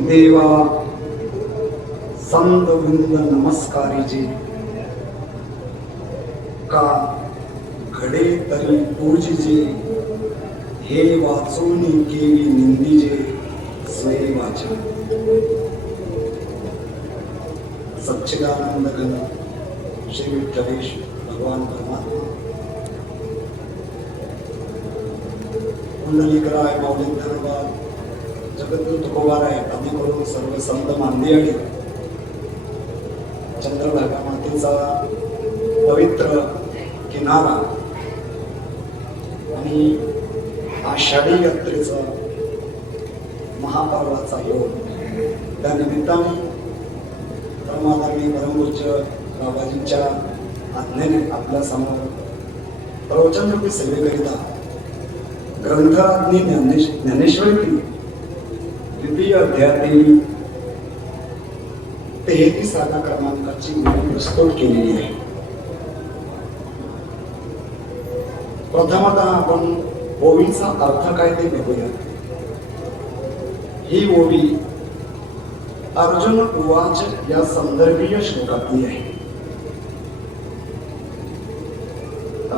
देवा संत वृंद नमस्कारीचे, का घडे तरी पूजिजे, हे वाचून केवी निंदीजे स्वये वाचा. सच्चिदानंद घन श्री विठ्ठलेश भगवान परमात्मा कुंडलिकराय माऊली धर्मवाद जगद्गुरु तुकोबाराय आदी करून सर्व संत मांदियाळी चंद्रभागा मातेचा पवित्र किनारा आणि आषाढी यात्रेचा महापर्वाचा योग, त्या निमित्ताने परमाधार्मी परमपूज्य बाबाजींच्या आज्ञेने आपल्या समोर प्रवचन रूपी सेवेकरिता ग्रंथराज्ञी ज्ञानेश्वरी द्वितीय अध्यायातील 33व्या क्रमांकाची मी प्रस्तुत केलेली आहे. प्रथमतः आपण ओवीचा अर्थ काय ते बघूया. ही ओवी अर्जुन उवाच या संदर्भीय श्लोकातली आहे.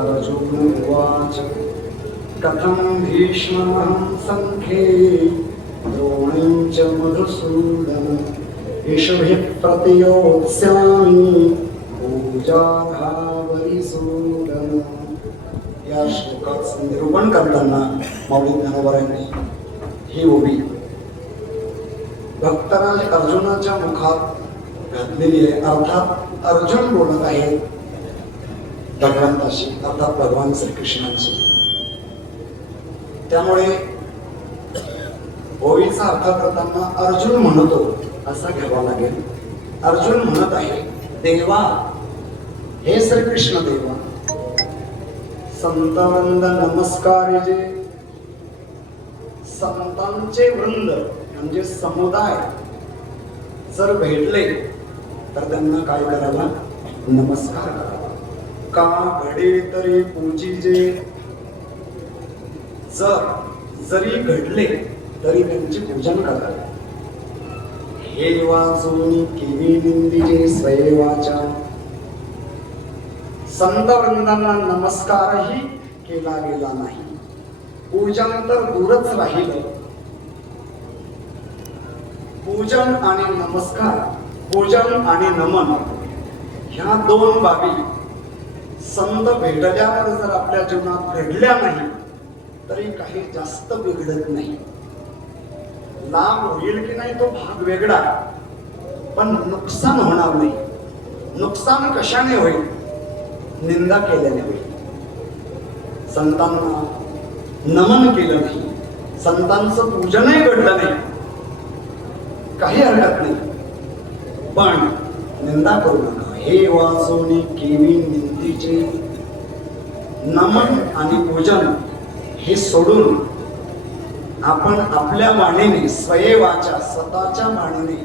अर्जुन उवाच कथं भीष्महं संख्ये द्रोणं च मधुसूदन ईशभिः प्रतियोत्स्यामि पूजार्हावरिसूदन. या श्लोकाचं निरूपण करताना माऊली ज्ञानोबारायांनी ही ओवी भक्तराज अर्जुनाच्या मुखात घातलेली आहे. अर्थात अर्जुन बोलत आहे भगवंताशी, अर्थात भगवान श्रीकृष्णांशी. त्यामुळे ओवीचा अर्थ करताना अर्जुन म्हणतो असा घ्यावा लागेल. अर्जुन म्हणत आहे, देवा, हे श्रीकृष्ण देवा, संतवृंद नमस्कारीजे. संतांचे वृंद म्हणजे समुदाय जर भेटले तर त्यांना काय करावा? नमस्कार करावा. का घडे तरी पूजिजे. जरी घडले तरी त्यांचे पूजन करावे. हे वाचून केवी निंदीजे स्वये वाचा. संत वृंदांना नमस्कारही केला गेला नाही, पूजन तर दूरच राहिलं. पूजन आणि नमस्कार, पूजन आणि नमन ह्या दोन बाबी संत भेटल्यावर जर आपल्या जीवनात घडल्या नाही तरी काही जास्त बिघडत नाही. लाभ होईल की नाही तो भाग वेगळा, पण नुकसान होणार नाही. नुकसान कशाने होईल? निंदा केल्याने होईल. संतांना नमन केलं नाही, संतांचं पूजनही घडलं नाही, काही हरकत नाही, पण निंदा करू नका. हे वाचून केवी निंदीचे. नमन आणि पूजन हे सोडून आपण आपल्या वाणीने, स्वये वाचा, स्वतःच्या वाणीने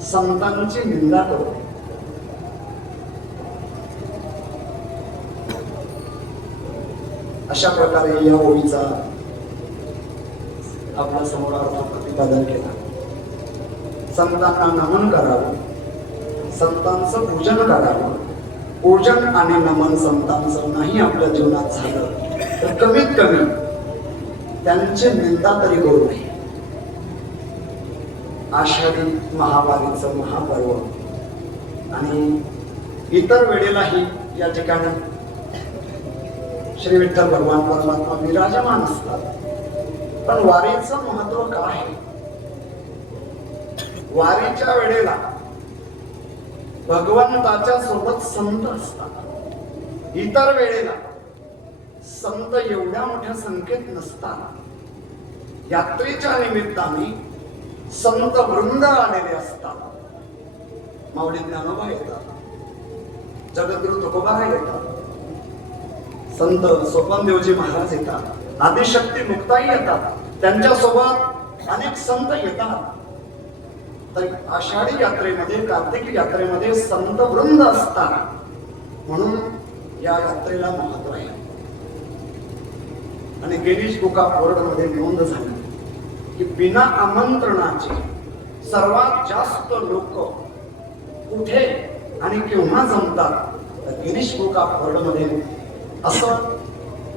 संतांची निंदा करतो. अशा प्रकारे या ओळीचा आपल्या समोर अर्थ प्रतिपादन केला. संतांना नमन करावं, संतांचं पूजन करावं. पूजन आणि नमन संतांचं नाही आपल्या जीवनात झालं तर कमीत कमी त्यांची निंदा तरी करू नये. आषाढी महावारीचं महापर्व आणि इतर वेळेलाही या ठिकाणी श्री विठ्ठल भगवान परमात्मा विराजमान असतात. पण वारीचं महत्व काय आहे? वारीच्या वेळेला भगवंताच्या सोबत संत असतात. इतर वेळेला संत एवढ्या मोठ्या संख्येत नसतात. यात्रेच्या निमित्ताने संत वृंद आलेले असतात. माऊली ज्ञानोबा येतात, जगद्गुरु तुकोबारा येतात, संत सोपानदेवजी महाराज येतात, आदिशक्ती मुक्ताई येतात, त्यांच्या सोबत अनेक संत येतात. तर आषाढी यात्रेमध्ये, कार्तिकी यात्रेमध्ये संत वृंद असतात. म्हणून या यात्रेला महत्व आहे. आणि गिरीश बुक ऑफ वर्ल्ड मध्ये नोंद झाली की बिना आमंत्रणाचे सर्वात जास्त लोक कुठे आणि केव्हा जमतात, तर गिरीश बुक ऑफ वर्ल्ड मध्ये असं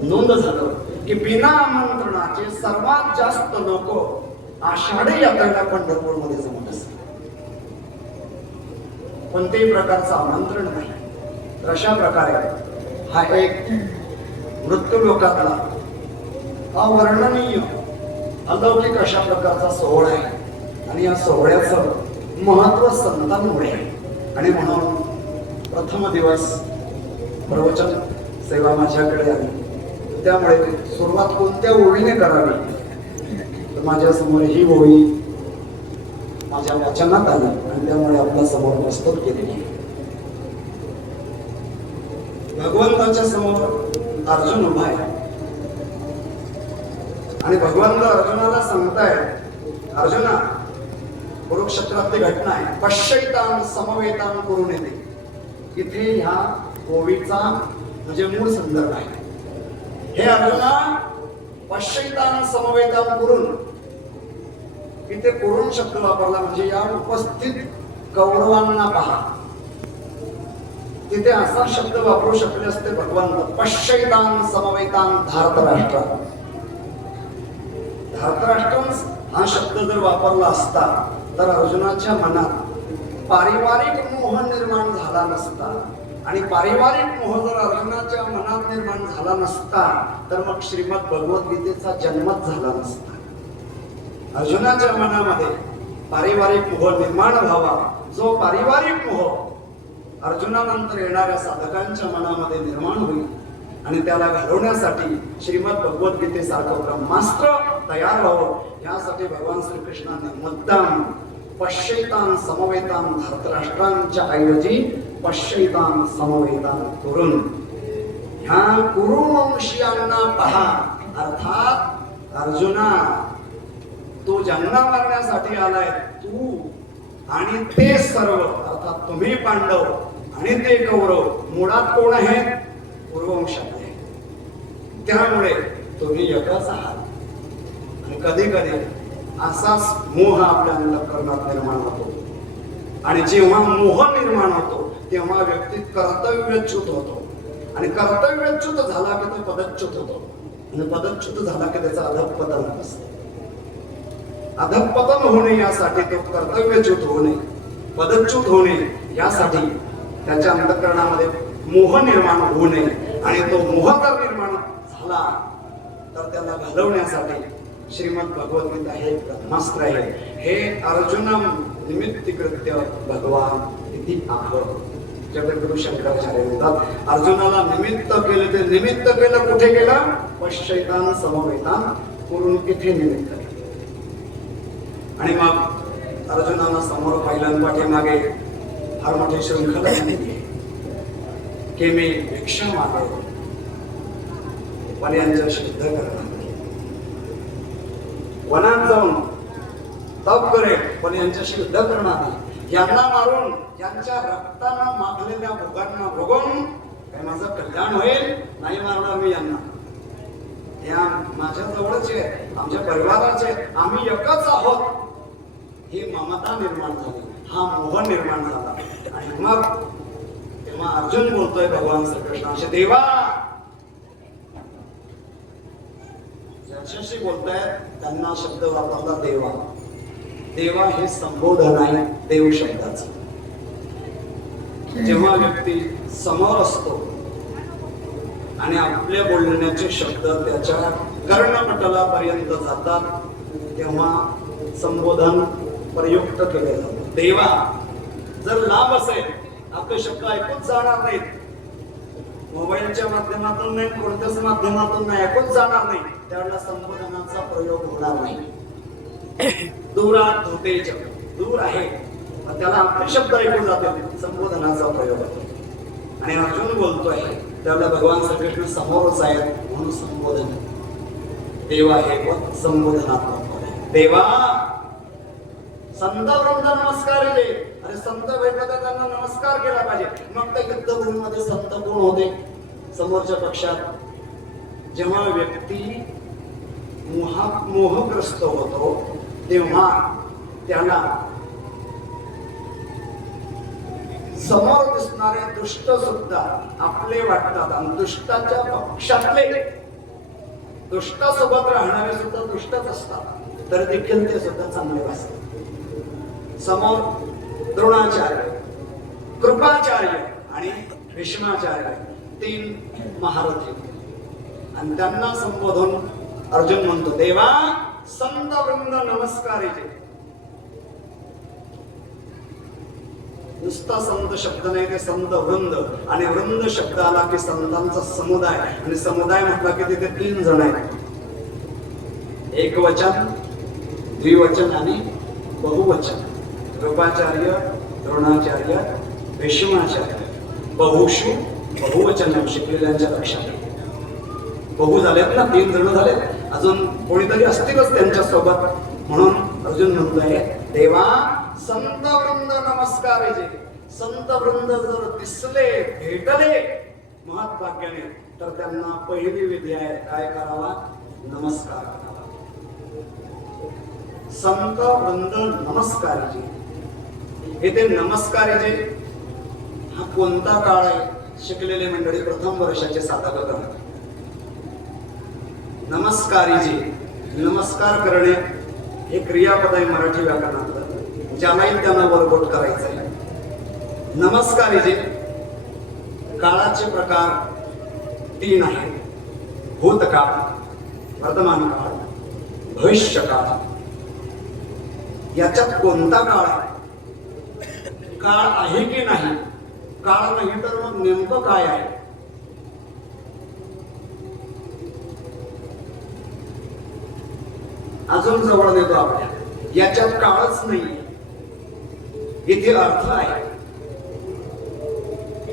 नोंद झालं की बिना आमंत्रणाचे सर्वात जास्त लोक आषाढी यात्रेला पंढरपूरमध्ये जमत असतात. कोणत्याही प्रकारचं आमंत्रण नाही. तर अशा प्रकारे हा एक मृत्यू लोकातला अवर्णनीय अलौकिक अशा प्रकारचा सोहळा आहे आणि या सोहळ्याचं महत्व संतांमुळे आहे. आणि म्हणून प्रथम दिवस प्रवचन सेवा माझ्याकडे आली. त्यामुळे सुरुवात कोणत्या ओळीने करावी, तर माझ्या समोर ही ओळी माझ्या वाचनात आली आणि त्यामुळे आपल्या समोर प्रस्तुत केलेली. भगवंताच्या समोर अर्जुन उभा आहे आणि भगवंत अर्जुनाला सांगतायत, अर्जुना कुरुक्षेत्रातली घटना आहे, पश्यैतान समवेतान करून येते. इथे ह्या ओवीचा म्हणजे मूळ संदर्भ आहे. हे अर्जुना, पश्यैतान समवेतान करून, इथे करून शब्द वापरला म्हणजे या उपस्थित कौरवांना पहा. तिथे असा शब्द वापरू शकले असते भगवंत, पश्यैतान समवेतान धार्तराष्ट्र. धार्तराष्ट्र हा शब्द जर वापरला असता तर अर्जुनाच्या मनात पारिवारिक मोह निर्माण झाला नसता. आणि पारिवारिक मोह जर अर्जुनाच्या मनात निर्माण झाला नसता तर मग श्रीमद भगवद्गीतेचा जन्मच झाला नसता. अर्जुनाच्या मनामध्ये पारिवारिक मोह निर्माण व्हावा, जो पारिवारिक मोह अर्जुनानंतर येणाऱ्या साधकांच्या मनामध्ये निर्माण होईल आणि त्याला घालवण्यासाठी श्रीमद भगवद्गीतेसारखं ब्रह्मास्त्र तयार व्हावं, यासाठी भगवान श्रीकृष्णाने मुद्दाम पश्यैतान समवेतान धार्तराष्ट्रांच्या ऐवजी पश्यैतान समवेतान करून, ह्या कुरुवंशीयांना पहा. अर्थात अर्जुना, तू ज्यांना मारण्यासाठी आलाय, तू आणि ते सर्व, अर्थात तुम्ही पांडव आणि ते कौरव मुळात कोण आहेत? कुरुवंशातले. त्यामुळे तुम्ही एकच आहात. आणि कधी कधी असाच मोह आपल्या अंतःकरणात निर्माण होतो. आणि जेव्हा मोह निर्माण होतो तेव्हा व्यक्ती कर्तव्यच्युत होतो. आणि कर्तव्यच्युत झाला की तो पदच्युत होतो. आणि पदच्युत झाला की त्याचा अधःपतन असतं. अधःपतन होणे यासाठी, तो कर्तव्यच्युत होणे, पदच्युत होणे यासाठी त्याच्या अंतःकरणामध्ये मोह निर्माण होऊ नये. आणि तो मोह जर निर्माण झाला तर त्याला घालवण्यासाठी श्रीमद भगवद्गीता हे ब्रह्मास्त्र आहे. हे अर्जुनम निमित्तीकृत्य भगवान इति आह. जगद्गुरु शंकराचार्य म्हणतात, अर्जुनाला निमित्त केलं. ते निमित्त केलं कुठे केलं? पश्यैतान समवेतान करून इथे निमित्त केलं. आणि मग अर्जुनाला समोर पाहिलं, पाठीमागे फार मोठी शृंखला झालेली की मी भिक्षा मागेल पण यांचं शुद्ध करणार, वनात जाऊन तप करेल पण यांच्याशी युद्ध करणार नाही, यांना मारून यांच्या रक्तानं मागलेल्या भोगांना भोगून काय माझं कल्याण होईल? नाही मारणार मी यांना. या माझ्या जवळचे, आमच्या परिवाराचे, आम्ही एकच आहोत, ही ममता निर्माण झाली, हा मोह निर्माण झाला. आणि मग तेव्हा अर्जुन बोलतोय भगवान श्रीकृष्णाशी, देवा, ज्याच्याशी बोलतायत त्यांना शब्द वापरला देवा. देवा हे संबोधन आहे देव शब्दाचं. जेव्हा व्यक्ती समोर असतो आणि आपल्या बोलण्याचे शब्द त्याच्या कर्णपटलापर्यंत जातात तेव्हा संबोधन प्रयुक्त केले जाते. देवा जर लांब असेल, आपले शब्द ऐकूच जाणार नाहीत, मोबाईलच्या माध्यमातून नाही, कोणत्याच माध्यमातून नाही, ऐकूच जाणार नाही, त्यावेळेला संबोधनाचा प्रयोग होणार नाही. दूरात धोतेज, दूर आहे त्याला आपले शब्द ऐकून जातील, संबोधनाचा प्रयोग होतो. आणि अर्जुन बोलतोय त्यावेळेला भगवान श्रीकृष्ण समोरच आहेत म्हणून संबोधन. देवा हे संबोधनात्मक आहे. देवा, संत वृंद नमस्कार केले. अरे संत भेटले तर त्यांना नमस्कार केला पाहिजे. मग त्या युद्धभूमीमध्ये संत कोण होते? समोरच्या पक्षात. जेव्हा व्यक्ती मोहग्रस्त होतो तेव्हा त्याला समोर दिसणारे दुष्ट सुद्धा आपले वाटतात आणि दुष्टाच्या पक्षातले दुष्टासोबत राहणारे सुद्धा दुष्टच असतात, तर देखील ते सुद्धा चांगले असतात. समोर द्रोणाचार्य, कृपाचार्य आणि भीष्माचार्य, 3 महारथी, आणि त्यांना संबोधून अर्जुन म्हणतो, देवा संत वृंद नमस्कारीचे. नुसता संत शब्द नाही, ते संत वृंद, आणि वृंद शब्द आला की संतांचा समुदाय, आणि समुदाय म्हटला की तिथे 3 जण आहेत, एकवचन, द्विवचन आणि बहुवचन. कृपाचार्य, द्रोणाचार्य, भीष्माचार्य, बहुषु बहुवचन शिकलेल्यांच्या लक्षात. बहु झालेत ना, 3 जण झालेत, अजून कोणीतरी असतीलच त्यांच्या सोबत. म्हणून अर्जुन म्हणतोय, देवा संत वृंद नमस्काराचे. संत वृंद जर दिसले, भेटले महत्भाग्याने, तर त्यांना पहिली विधी आहे, काय करावा? नमस्कार करावा. संत वृंद नमस्काराचे. इथे नमस्काराचे हा कोणता काळ आहे? शिकलेले मंडळी प्रथम वर्षाचे साधक करतात. नमस्कारीजी, नमस्कार करणे हे क्रियापद आहे मराठी व्याकरणातलं, ज्यालाही त्यांना वरगोट करायचं आहे. नमस्कारीजी काळाचे प्रकार 3 आहेत: भूतकाळ, वर्तमान काळ, भविष्य काळ. याच्यात कोणता काळ आहे? काळ आहे की नाही? काळ नाही तर मग नेमकं काय आहे? अजून जवळ देतो आपल्या. याच्यात काळच नाही, इथे अर्थ आहे.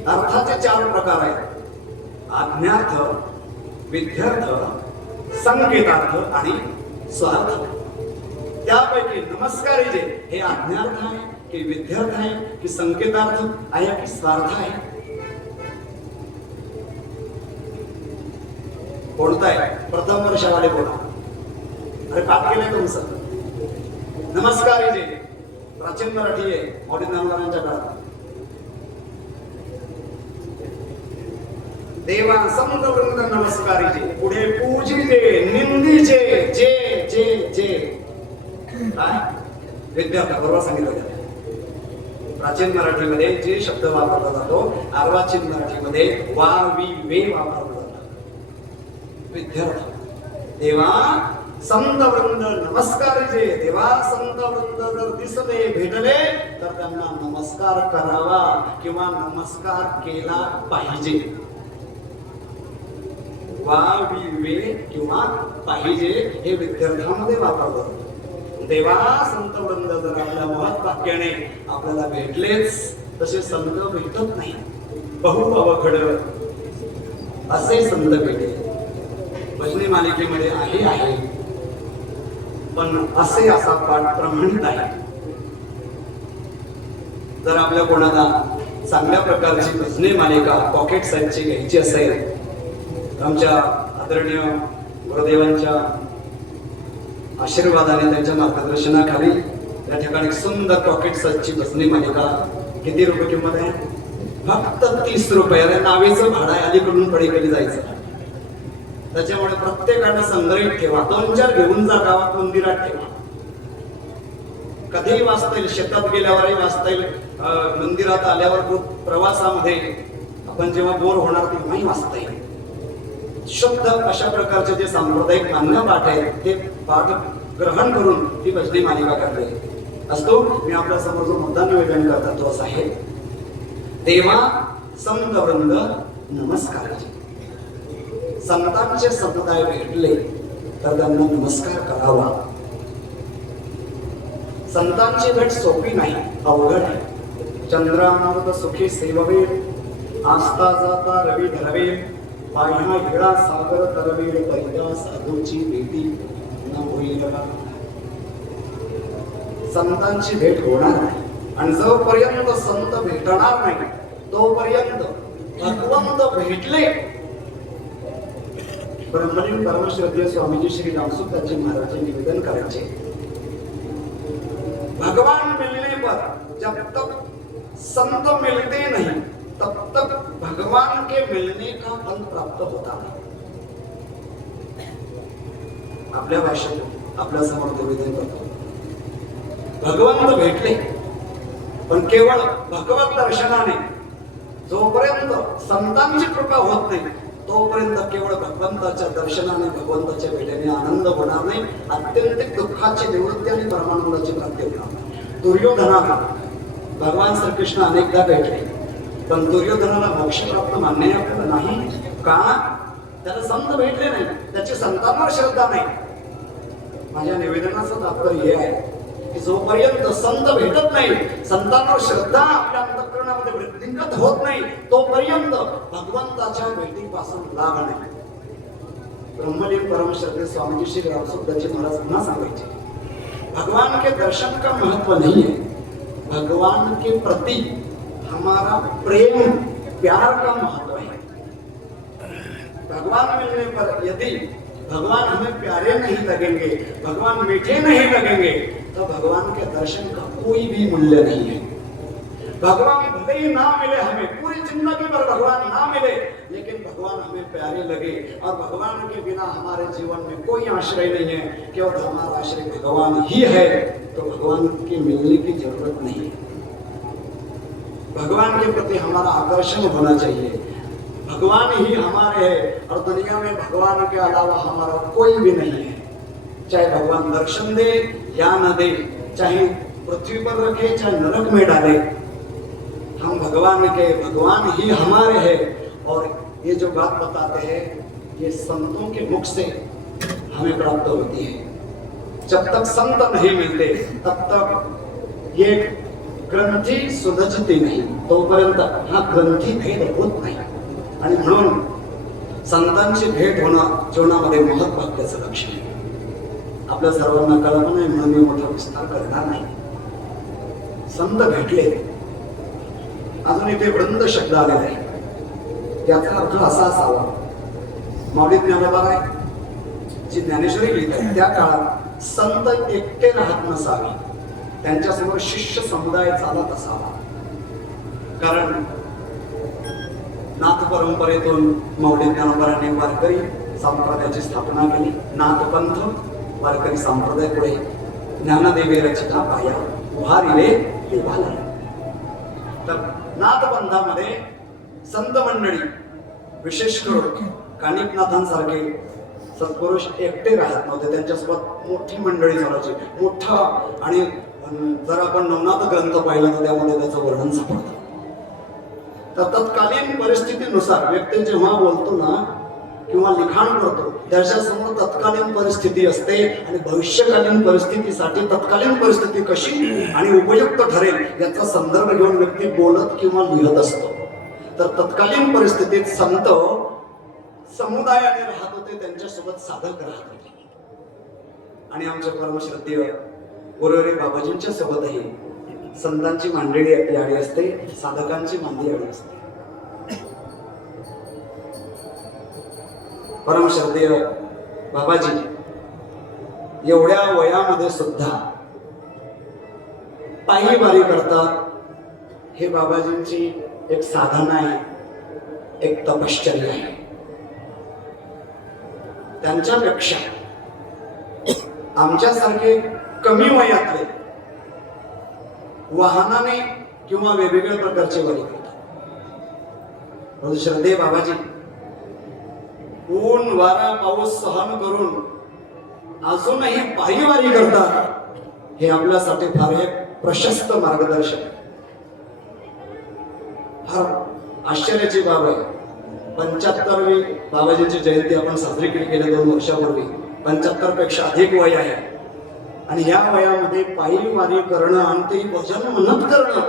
अर्थाचे 4 प्रकार आहेत: आज्ञार्थ, विध्यर्थ, संकेतार्थ आणि स्वार्थ. त्यापैकी नमस्कार जे हे आज्ञार्थ आहे की विध्यर्थ आहे की संकेतार्थ आहे की स्वार्थ आहे? कोणता आहे? प्रथम वर्षावाले बोला. अरे पाठ केलंय तुमचं. नमस्कार जे प्राचीन मराठी आहे, मौलिक नामदारांच्या काळात. देवा संत वृंद नमस्कारीचे. पुढे पूजिते, निंदीचे, जे जे जे काय विद्यार्थी बरोबर सांगितलं. प्राचीन मराठीमध्ये जे शब्द वापरला जातो, अर्वाचीन मराठीमध्ये वा वी वे वापरला जातो. विद्यार्थी. देवा संत वृंद नमस्कारीचे. देवा संत वृंद जर दिसले, भेटले, तर त्यांना नमस्कार करावा किंवा नमस्कार केला पाहिजे. वे किंवा पाहिजे हे विद्यार्थ्यांमध्ये वापरलं. देवा संत वृंद जर आपल्या महत् वाक्याने आपल्याला भेटलेच, तसे संत भेटत नाही. बहु अवघड असे संत भेटले. भजनी मालिकेमध्ये आहे, पण असे असा पाठ प्रमाणित आहे. जर आपल्या कोणाला चांगल्या प्रकारची भजनी मालिका पॉकेट साईजची घ्यायची असेल, आमच्या आदरणीय गुरुदेवांच्या आशीर्वादाने, त्यांच्या मार्गदर्शनाखाली या ठिकाणी सुंदर पॉकेट साईजची भजनी मालिका. किती रुपये किंमत आहे? फक्त 30 रुपये. नावेचं भाडं अलीकडून पलीकडे जायचं. त्याच्यामुळे प्रत्येकाने संग्रहित ठेवा. 2-4 घेऊन जा, गावात मंदिरात ठेवा. कधीही वाचता येईल, शेतात गेल्यावरही वाचता येईल, मंदिरात आल्यावर प्रवासामध्ये आपण जेव्हा बोर होणार तेव्हाही वाचता येईल. शुद्ध अशा प्रकारचे जे सांप्रदायिक मान्य पाठ आहेत, ते पाठ ग्रहण करून ती भजनी मालिका करते असतो. मी आपल्या समोर जो मुद्दा निवेदन करता तो असा आहे: देवा संत वृंद नमस्काराचे. संतांचे समुदाय भेटले तर त्यांना नमस्कार करावा. संतांची भेट सोपी नाही, अवघड आहे. चंद्रामार्ग सुखी सेववे, आस्था जाता रवी धरवे, पाह्या हिळा सागर तरवेल, पहिल्या साधूची भेटी न होईल. संतांची भेट होणार नाही, आणि जोपर्यंत संत भेटणार नाही तोपर्यंत भगवंत भेटले. ब्रह्मलीन परमश्रद्धेय स्वामीजी श्री रामसुखदासजी महाराज निवेदन करायचे, भगवान मिलने पर जब तक संत मिलते नहीं तब तक भगवान के मिलने का फल प्राप्त होता नहीं. आपल्या भाषेत आपल्या समोर निवेदन करतो, भगवंत भेटले पण केवळ भगवत दर्शनाने. जोपर्यंत संतांची कृपा होत नाही तोपर्यंत केवळ भगवंताच्या दर्शनाने भगवंताच्या भेटीने आनंद होणार नाही. अत्यंत दुःखाची निवृत्ती आणि परमानंदाची प्राप्ती होणार नाही. दुर्योधनाला भगवान श्रीकृष्ण अनेकदा भेटले पण दुर्योधनाला मोक्ष प्राप्त मान्य आपल्याला नाही. का? त्याला संत भेटले नाही, त्याची संतांवर श्रद्धा नाही. माझ्या निवेदनाचं तात्पर्य हे आहे की जोपर्यंत संत भेटत नाही, संतांवर श्रद्धा आपल्या अंतःकरणामध्ये वृद्धिंगत होत नाही, तोपर्यंत भगवंताच्या भेटीपासून लाभ नाही. ब्रह्मलीन परमश्रद्धे स्वामीजी श्री रामसुखदासजी महाराज पुन्हा सांगायचे, भगवान के दर्शन का महत्व नहीं है, भगवान के प्रति हमारा प्रेम प्यार का महत्व है. भगवान मिलने पर यदि भगवान हमें प्यारे नहीं लगेंगे, भगवान मीठे नहीं लगेंगे, तो भगवान के दर्शन का कोई भी मूल्य नहीं है. भगवान भले ही ना मिले हमें, पूरी जिंदगी भर भगवान ना मिले, लेकिन भगवान हमें प्यारे लगे और भगवान के बिना हमारे जीवन में कोई आश्रय नहीं है, केवल हमारा आश्रय भगवान ही है, तो भगवान के मिलने की जरूरत नहीं है. भगवान के प्रति हमारा आकर्षण होना चाहिए. भगवान ही हमारे हैं और दुनिया में भगवान के अलावा हमारा कोई भी नहीं है. चाहे भगवान दर्शन दे या न दे, चाहे पृथ्वी पर रखे चाहे नरक में डाले, हम भगवान ही हमारे हैं. और ये जो बात बताते हैं ये संतों के मुख से हमें प्राप्त होती है. जब तक संत नहीं मिलते तब तक ये ग्रंथी सुलझती नाही, तोपर्यंत हा ग्रंथी भेद होत नाही. आणि म्हणून संतांची भेट होणं जीवनामध्ये महत्त्वाचं लक्षण आहे. आपल्या सर्वांना कल्पना आहे म्हणून मी मोठा विस्तार करणार नाही. संत भेटले, अजून इथे वृंद शब्द आलेला आहे, त्याचा अर्थ असा असावा. माऊली ज्ञानोबा जी ज्ञानेश्वरी लिहितात त्या काळात संत एकटे राहत नसावे, त्यांच्यासमोर शिष्य समुदाय चालत असावा. कारण नाथ परंपरेतून माऊली ज्ञानोबांनी वारकरी संप्रदायाची स्थापना केली. नाथपंथ वारकरी संप्रदाय पुढे ज्ञानदेवे रचिता पाया उभारिले देवाला. तर नाथपंथामध्ये संत मंडळी विशेष करून कानिपनाथांसारखे सत्पुरुष एकटे राहत नव्हते, त्यांच्यासोबत मोठी मंडळी चालायची. मोठा आणि जर आपण नवनाथ ग्रंथ पाहिला तर त्यामध्ये त्याचं वर्णन सापडतं. तर तत्कालीन परिस्थितीनुसार व्यक्ती जेव्हा बोलतो ना किंवा लिखाण करतो त्याच्यासमोर तत्कालीन परिस्थिती असते आणि भविष्यकालीन परिस्थितीसाठी तत्कालीन परिस्थिती कशी आणि उपयुक्त ठरेल याचा संदर्भ घेऊन व्यक्ती बोलत किंवा लिहत असतो. तर तत्कालीन परिस्थितीत संत समुदायाने राहत होते, त्यांच्यासोबत साधक राहत होते. आणि आमच्या परमश्रद्धेय गुरुहरी बाबाजींच्या सोबतही संतांची मांडळी याडी असते, साधकांची मांडी याडी असते. परमश्रद्धेय बाबाजी एवढ्या वयामध्ये सुद्धा पायी वारी करतात. हे बाबाजींची एक साधना आहे, एक तपश्चर्या आहे. त्यांच्यापेक्षा आमच्यासारखे कमी वयातले वाहनाने किंवा वेगवेगळ्या प्रकारचे वारी करतात. श्रद्धेय बाबाजी ऊन वारा पाऊस सहन करून अजूनही पायी वारी करतात. हे आपल्यासाठी फार एक प्रशस्त मार्गदर्शक. फार आश्चर्याची बाब आहे. 75वी बाबाजींची जयंती आपण साजरी केली गेल्या 2 वर्षापूर्वी. 75 पेक्षा अधिक वय आहे आणि या वयामध्ये पायी वारी करणं आणि ते भजन म्हणत करणं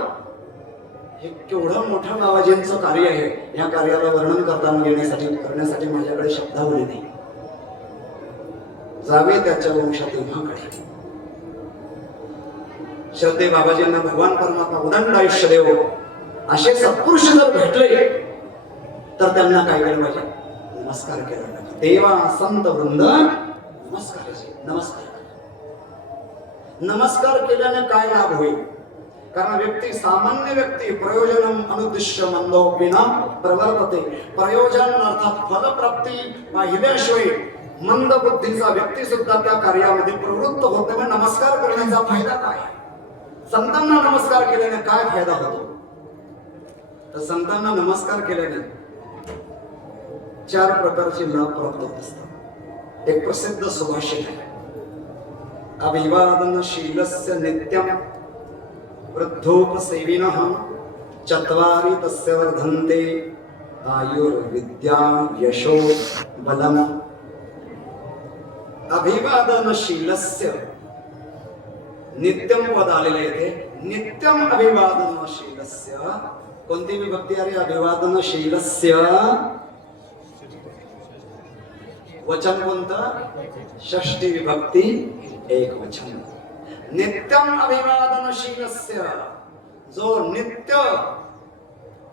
हे केवढं मोठं बाबाजींचं कार्य आहे. या कार्याला वर्णन करण्यासाठी माझ्याकडे शब्दावली नाही. जावे त्याच्या वंशात तेव्हाकडे. श्रद्धेय बाबाजींना भगवान परमात्मा उदंड आयुष्य देव. असे सत्पुरुष जर भेटले तर त्यांना काय केलं पाहिजे? नमस्कार केला पाहिजे. देवा संत वृंद नमस्कार. नमस्कार केल्याने काय लाभ होईल? कारण व्यक्ती सामान्य व्यक्ती प्रयोजनम अनुद्दिश्य मंदो विना प्रवर्तते. प्रयोजन अर्थात फलप्राप्ती पाहिल्याशिवाय मंद बुद्धीचा व्यक्ती सुद्धा त्या कार्यामध्ये प्रवृत्त होत नाही. नमस्कार करण्याचा फायदा काय? संतांना नमस्कार केल्याने काय फायदा होतो? तर संतांना नमस्कार केल्याने 4 प्रकारचे लाभ प्राप्त होत असतात. एक प्रसिद्ध सुभाषित आहे, अभिवादनशीलस्य नित्यं वृद्धोपसेविनः चत्वारि तस्य वर्धन्ते आयुर्विद्या यशो बलम्. अभिवादनशीलस्य नित्यम पद आलेले येते. नित्यम अभिवादनशीलस्य कोणती विभक्ती आहे? अभिवादनशीलस्य वचन कोणतं? षष्ठी विभक्ती एक वचन. नित्यम अभिवादनशीलस्य, जो नित्य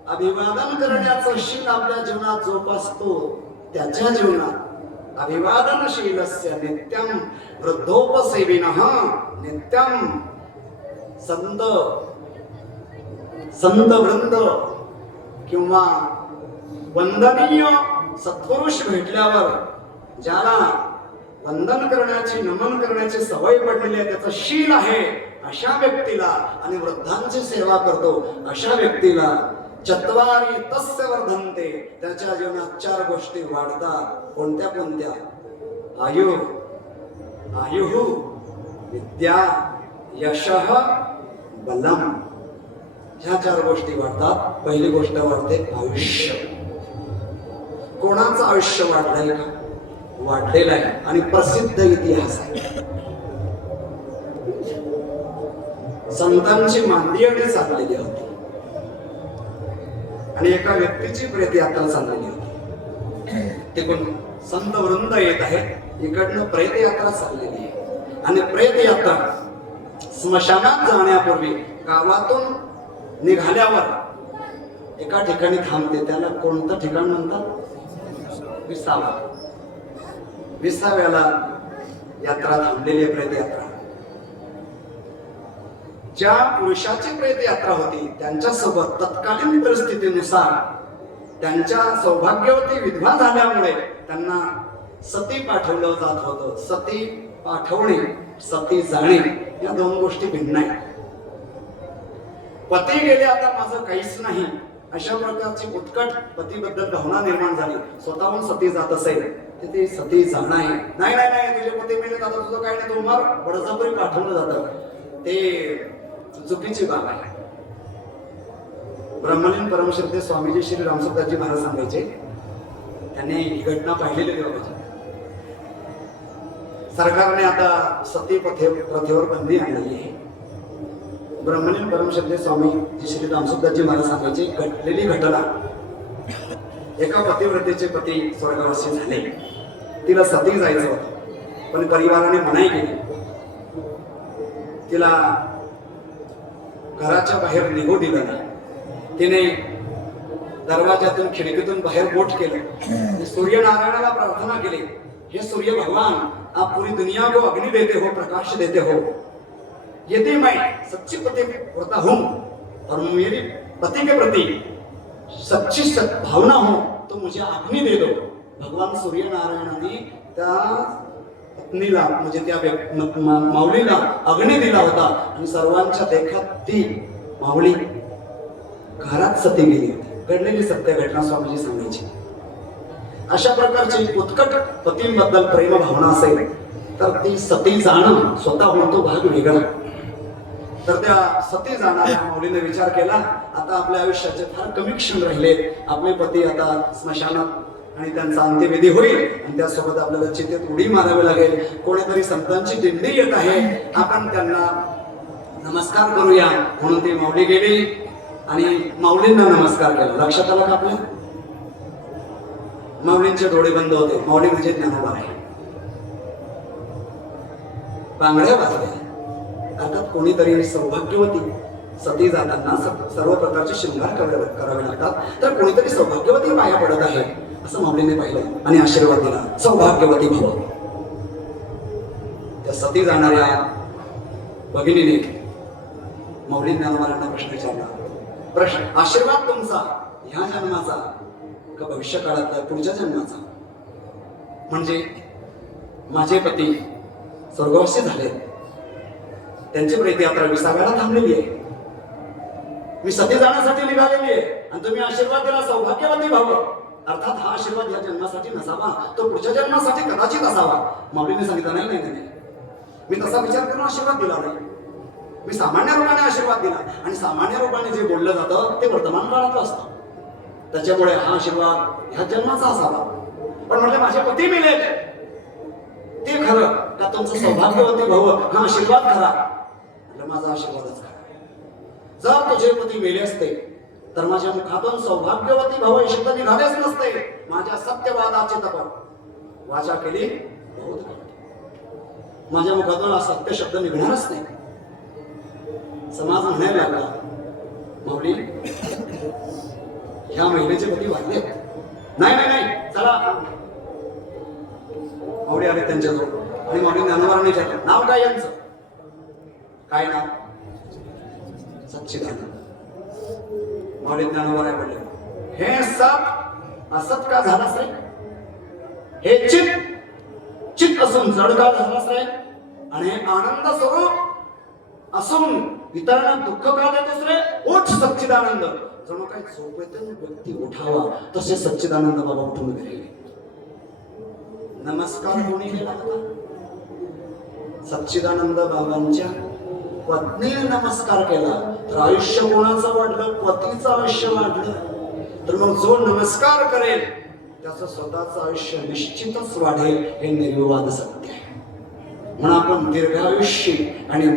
अभिवादन करण्याचं शील आपल्या जीवनात जोपासतो त्याच्या जीवनात अभिवादनशीलस्य नित्यम वृद्धोपसेविनः. नित्यम संत वृंद किंवा वंदनीय सत्पुरुष भेटल्यावर ज्याला वंदन करण्याची नमन करण्याची सवय पडलेली आहे, त्याचं शील आहे, अशा व्यक्तीला आणि वृद्धांची सेवा करतो अशा व्यक्तीला चत्वारी तस्य वर्धन्ते, त्याच्या जीवनात 4 गोष्टी वाढतात. कोणत्या कोणत्या? आयुः विद्या यशः बलम. ह्या 4 गोष्टी वाढतात. पहिली गोष्ट वाढते आयुष्य. कोणाचं आयुष्य वाढलंय का? वाढलेलं आहे आणि प्रसिद्ध इतिहास आहे. संतांची मांदियाळी चाललेली होती आणि एका व्यक्तीची प्रेतयात्रा चाललेली होती. ते कोण? संत वृंद येत आहे, इकडनं प्रेतयात्रा चाललेली आहे आणि प्रेतयात्रा स्मशानात जाण्यापूर्वी गावातून निघाल्यावर एका ठिकाणी थांबते. त्याला कोणतं ठिकाण म्हणतात? विसावा. विसाव्याला यात्रा थांबलेली आहे, प्रेतयात्रा. ज्या पुरुषाची प्रेतयात्रा होती त्यांच्यासोबत तत्कालीन परिस्थितीनुसार त्यांच्या सौभाग्यवती विधवा झाल्यामुळे त्यांना सती पाठवलं जात होतं. सती पाठवणे, सती जाणे या 2 गोष्टी भिन्न आहेत. पती गेले, आता माझं काहीच नाही, अशा प्रकारची उत्कट पतीबद्दल भावना निर्माण झाली. स्वतःहून सती जात असेल तर ते सती जाणं आहे. नाही नाही नाही, तुझे पती मेले, आता तुझं काय नाही, तुम्हाला बळजबरी पाठवलं जातं, ते चुकीची बाब आहे. ब्रह्मलीन परमश्रद्धे स्वामीजी श्री रामसुखदासजी महाराज सांगायचे, त्यांनी ही घटना पाहिलेली देवाची. सरकारने आता सती प्रथेवर बंदी आणलेली आहे. ब्रह्मलीन परमश्रद्धे स्वामी श्री रामसुखदासजी महाराज सांगायचे, घडलेली घटना, एका पतिव्रतेचे पती स्वर्गवासी झाले. तिला सती जायचं होतं पण परिवाराने मनाई केली. तिला घराच्या बाहेर निघू दिलं नाही. तिने दरवाजातून खिडकीतून बाहेर बोट केलं, सूर्यनारायणाला प्रार्थना केली, हे सूर्य भगवान, आप पूरी दुनिया को अग्नि देते हो, प्रकाश देते हो, यदि मैं सच्ची पतिव्रता हूं और मेरी पति के प्रति सच्ची भावना हो तो मुझे अग्नि दे दो. भगवान सूर्यनारायणाने त्या पत्नीला म्हणजे त्या माऊलीला अग्नी दिला होता आणि सर्वांच्या देखत ती माऊली घरात सती गेली होती. घडलेली सत्य घटना स्वामीजी सांगायची. अशा प्रकारची उत्कट पतींबद्दल प्रेम भावना असेल तर ती सती जाणं स्वतःहून तो भाग वेगळा. तर त्या सती जाणाऱ्या माऊलीने विचार केला, आता आपल्या आयुष्याचे फार कमी क्षण राहिले, आपले पती आता स्मशानात आणि त्यांचा अंत्यविधी होईल आणि त्यासोबत आपल्याला चितेत उडी मारावी लागेल. कोणीतरी संतांची दिंडी येत आहे, आपण त्यांना नमस्कार करूया. म्हणून ती माऊली गेली आणि माऊलींना नमस्कार केला. लक्षात आलं का आपल्या? माऊलींचे डोळे बंद होते. माऊली म्हणजे ज्ञानोबा आहे. बांगड्या वाजल्या. अर्थात कोणीतरी सौभाग्यवती सती जाताना सर्व प्रकारचे शृंगार करावे लागतात, तर कोणीतरी सौभाग्यवती पाया पडत आहे असं माऊलीने पाहिलं आणि आशीर्वाद दिला, सौभाग्यवती भव. त्या सती जाणाऱ्या भगिनीने माऊली ज्ञानोबांना प्रश्न विचारला. प्रश्न, आशीर्वाद तुमचा ह्या जन्माचा का भविष्य काळातल्या पुढच्या जन्माचा? म्हणजे माझे पती स्वर्गवासी झाले, त्यांची प्रेतयात्रा 20व्याला थांबलेली आहे, मी सती जाण्यासाठी निघालेली आहे, आणि तुम्ही आशीर्वाद दिला सौभाग्यवती व्हावं. अर्थात हा आशीर्वाद या जन्मासाठी नसावा, तो पुढच्या जन्मासाठी कदाचित असावा. माऊलीने सांगितलं नाही नाही नाही, मी तसा विचार करून आशीर्वाद दिला नाही, मी सामान्य रूपाने आशीर्वाद दिला. आणि सामान्य रूपाने जे बोललं जातं ते वर्तमान काळातलं असतं, त्याच्यामुळे हा आशीर्वाद ह्या जन्माचा असावा. पण म्हटलं माझे पती मेले ते खरं का तुमचं सौभाग्यवती व्हावं हा आशीर्वाद खरा? म्हटलं माझा आशीर्वादच खरा. जर तुझे पती मेले असते तर माझ्या मुखातून सौभाग्यवती भव हे शब्द निघालेच नसते. माझ्या सत्यवादाचे तप वाचा केली बहुत करतो, माझ्या मुखातून हा सत्य शब्द निघणारच नाही. समाज म्हणायला लागला, माऊली ह्या महिलेचे पती वारले. नाही नाही नाही, चला. माऊली आले त्यांच्याजवळ आणि माऊली ज्ञानोबांना विचारलं, नाव काय यांचं? काय नाव? सच्चिदानंद. माऊली ज्ञानोबा काय बोलले, हे सत असत का झालास रे? हे चित चित असून जड का झालास रे? आणि हे आनंद स्वरूप असून इतरांना दुःख का देतोस रे? उठ सच्चिदानंद. जणू काही झोपेतून व्यक्ती उठावा तसे सच्चिदानंद बाबा उठून गेले. नमस्कार कोणी केला होता? सच्चिदानंद बाबांच्या पत्नीने नमस्कार केला. तर आयुष्य कोणाचं वाढलं? पतीचं आयुष्य वाढलं. तर मग जो नमस्कार करेल त्याचं स्वतःचं आयुष्य निश्चितच वाढेल, हे निर्विवाद सत्य आहे. म्हणून आपण दीर्घायुष्य आणि